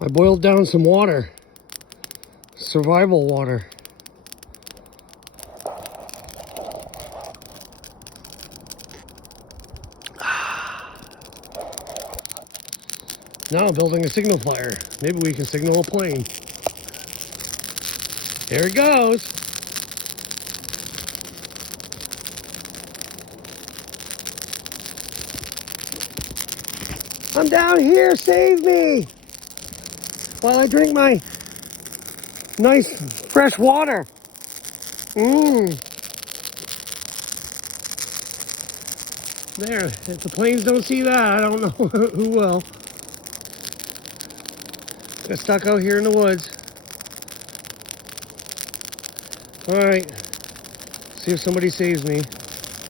I boiled down some water. Survival water. Now I'm building a signal fire. Maybe we can signal a plane. There it goes. I'm down here, save me! While I drink my nice fresh water. There, if the planes don't see that, I don't know who will. Got stuck out here in the woods. Alright, see if somebody saves me.